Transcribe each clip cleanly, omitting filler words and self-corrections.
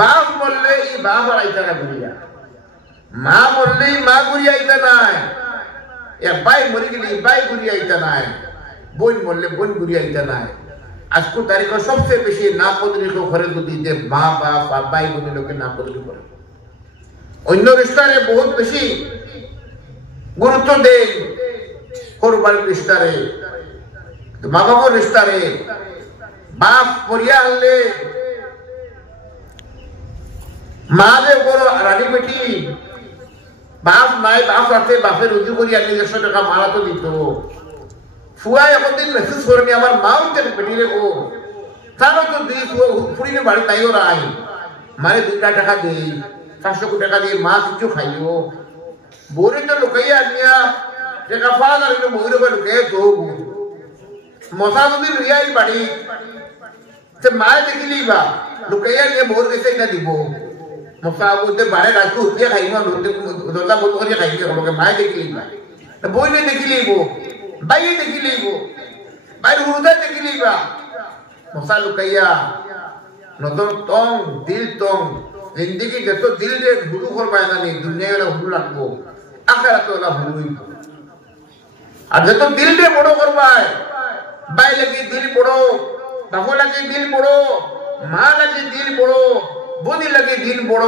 বাপ মরলে এই বাপ আর আইতা না ঘুরিয়া, মা মরলে মা ঘুরিয়া আইতা নাই, এক ভাই মরে গেলে ভাই ঘুরিয়া আইতা নাই, বোন মরলে বোন ঘুরিয়া আইতা নাই। আজকে তারিখে সবচেয়ে বেশি না কদরি ঘরে যদি যে মা বাপ আর ভাই বোনের লোকে না কদরি করে, অন্য রিস্তারে বহুত বেশি গুরুত্ব দেন। কোরবানির রিস্তারে, মা বাবার রিস্তারে বাপ পরিয়া আনলে মা যে বড় রানী বেটি, বাপ নাই, বাপ আছে, বাপের রুজু করিয়া 100 টাকা মারা তো দিত। ফুয়া এখন দিন মেসেজ করেনি আমার মা উঠতে বেটি রে গো, তারও তো দিই ফুড়িনে বাড়ি তাইও রাই, মারে 2 টাকা দেই, 500 টাকা দিয়ে মা কিছু খাইও, বউরে তো লুকাইয়া আনিয়া টাকা পাওয়া যাবে, বউরে বা লুকাই তো মশা যদি লইয়াই বাড়ি মায়ে দেখিলি বা লুকাইয়া নিয়ে বউর কাছে এটা দিব, মশা বলতে বাড়ে রাখতে উঠিয়ে খাইব, দরজা বন্ধ করিয়া খাইবে, মায়ে দেখিলি বা বইনে দেখিলি বো, বাইরে দেখিলি বো, বাইরে হুরুদায় দেখিলি বা মশা লুকাইয়া নজর টং দিল টং। জিন্দগি যত দিল রে হুড়ু করবায় না নেই, দুনিয়ায় ওরা হুড়ু রাখবো, আখেরাতে ওরা হুড়ু হইব। আর যত দিল রে বড় করবায়, বাই লাগে দিল বড়, বাবু লাগে দিল বড়, মা লাগে দিল বড়, বনি লাগে দিল বড়,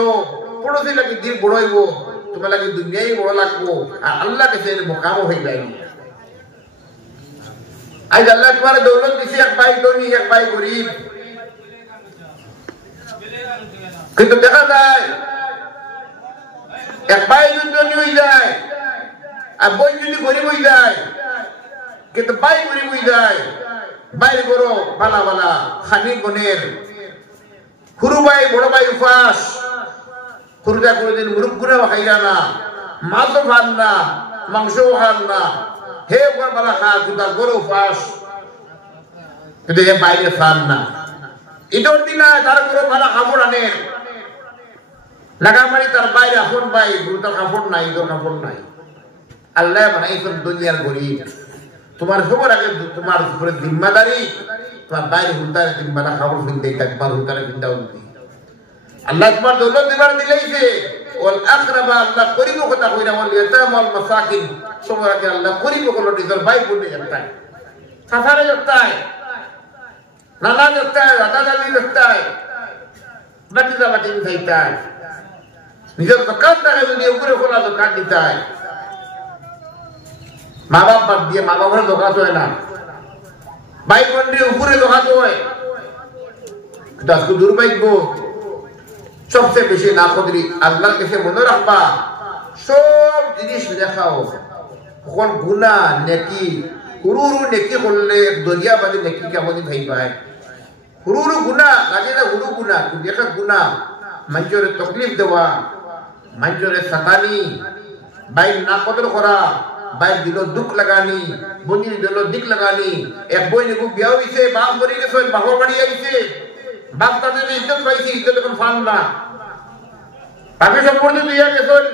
পড়োশি লাগে দিল বড় হইব, তোমার লাগে দুনিয়ায় বড় লাগবো, আর আল্লাহ কাছে মোকামও হয়ে যায়। আজ আল্লাহ তোমার দৌলত দিছে, এক ভাই ধনী এক ভাই গরিব, কিন্তু দেখা যায় এক ভাই যদি ধনী হয়ে যায় আর বোন যদি গরিব হয়ে যায়, কিন্তু ভাই গরিব হয়ে যায়, ভাই বড় বালা বালা খানি বনের, হুরু ভাই বড় ভাই উপাস, হুরুদা কোনোদিন মুরুখ গুনাও খাইরা না, মাছও খান না, মাংসও খান না, হে ওপর বালা খা, কিন্তু তার বড় উপাস, কিন্তু হে বাইরে খান না। ঈদের দিনা তার বড় বালা কাপড় আনে, লাগামারি তার বাইরে আপন ভাই, তার কাপড় নাই, ঈদের কাপড় নাই। আল্লাহ বানাইছেন দুনিয়ার গরিব, তোমার সবার আগে তোমার উপরে জিম্মাদারি, তোমার বাইরে হুলতারে জিম্মাদা কাপড় কিনতে একবার হুলতারে কিনতেও দিতে। আল্লাহ তোমার দৌলত দিবার দিলেইছে, ওয়াল আকরাবা আল্লাহ করিব কথা কইরা, ওয়াল ইয়াতাম ওয়াল মাসাকিন সবার আগে আল্লাহ করিব কোন নিজের ভাই বোনে একটাই, সাসারে একটাই, নানা একটাই, দাদা দাদি একটাই, বাতিজা বাতিন খাইতাই, নিজের দোকান থাকে যদি উপরে খোলা দোকান দিতাই। মা বাপ বাদ দিয়ে, মা বাবার দোকান হয় না, ভাই বোন উপরে দোকান হয়, কিন্তু আজকে দুর্ভাগ্য সবচেয়ে বেশি না কদরি। আল্লাহর কাছে মনে রাখবা, সব জিনিস দেখাও, কখন গুনাহ নেকি, হুরু নেকি করলে দরিয়া বাদে নেকি কেমন ভাই ভাই, হুরু গুনাহ লাগে না, হুরু গুনাহ দেখা গুনাহ, মানুষের তকলিফ দেওয়া, মানুষের সাতানি, বাইর না কদর করা, বাইর দিল দুঃখ লাগানি, বনির দিল দিক লাগানি। এক বই নেবু বিয়া হইছে, বাপ মরে গেছে, বাপর বাড়ি আইছে, বাপ তাদের ইজ্জত পাইছে, ইজ্জত এখন ফান না, বাপে সম্পর্কে দিয়া গেছেন,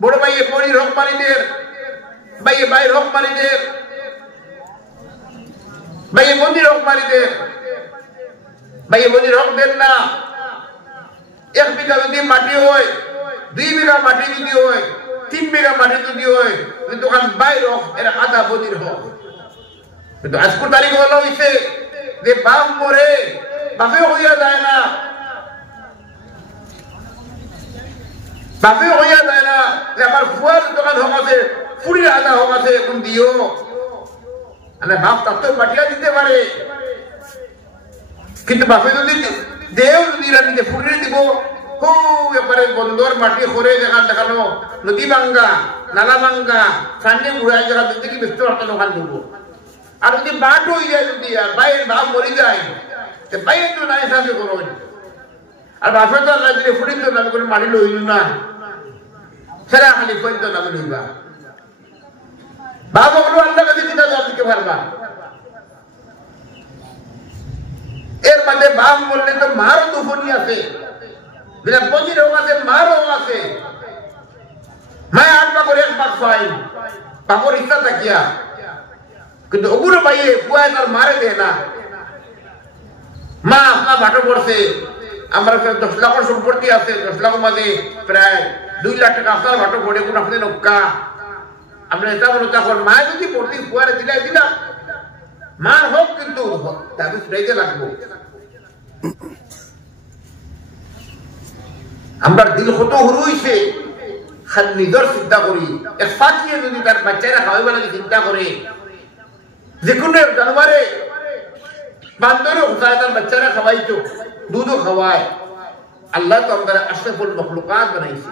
বড় ভাইয়ে পরির হক মারিদের, ভাইয়ে বাইর হক মারিদের, ভাইয়ে বনির হক মারিদের, ভাইয়ে বনির হক দেন না। 1 বিঘা যদি মাটি হয়, 2 বিঘা মাটি যদি হয়, 3 বিঘা মাটি যদি হয়, কিন্তু ওখান বাইর হোক, এরা আধা বনির হোক। কিন্তু আজকের তারিখ হলো হইছে যে বাপ মরে বাপেও হইয়া যায় না, বাপেও হইয়া যায় না, যে আমার ফুয়ার দোকান হোক আছে, ফুড়ির আধা হোক আছে, এখন দিও, মানে বাপ তার তো মাটিয়া দিতে পারে, কিন্তু বাপে যদি দেও যদি রানিতে ফুড়িয়ে দিব, হো এবারে বন্দর মাটি করে জায়গা দেখানো, নদী ভাঙ্গা, নালা ভাঙ্গা, সামনে উড়াই জায়গা দিতে কি ব্যস্ত একটা দোকান দিব। আর যদি বাট হয়ে যায়, যদি বাইরের বাপ মরে যায়, বাইরে তো নাই সাথে করো, আর বাপে তো আল্লাহ দিলে ফুড়ি তো নামে করে মাটি লইল না, সেরা খালি পর্যন্ত নামে লইবা, বাপ হলো আল্লাহ কাছে কিনা জবাব দিতে পারবা। এর মধ্যে বাপ বললে তো মারও দুফনি আছে, বিনা পঁচির হোক আছে, মারও আছে, মায় 8 পাক করে 1 পাক পাই, পাপর ইচ্ছা থাকিয়া, কিন্তু ওগুলো পাইয়ে পুয়ায় তার মারে দেয় না। মা আপনার ভাটো পড়ছে, আমার 10 লাখের সম্পত্তি আছে, 10 লাখের মাঝে প্রায় 2 লাখ টাকা আপনার ভাটো পড়ে কোন আপনি নক্কা আমরা এটা বলো তখন মায় যদি পড়লি ফুয়ারে দিলাই দিলাম মার হোক কিন্তু তাকে ছুটাইতে লাগবো। আমরা দিল কত হুরু হইছে খান নিজের চিন্তা করি এক ফাঁকিয়ে যদি তার বাচ্চারা খাওয়াইবার লাগে চিন্তা করে যে কোনো জানুয়ারে বান্দরও হোসায় তার বাচ্চারা খাওয়াইতো দুধও খাওয়ায় আল্লাহ তো আমাদের আশরাফুল মখলুকাত বানাইছে।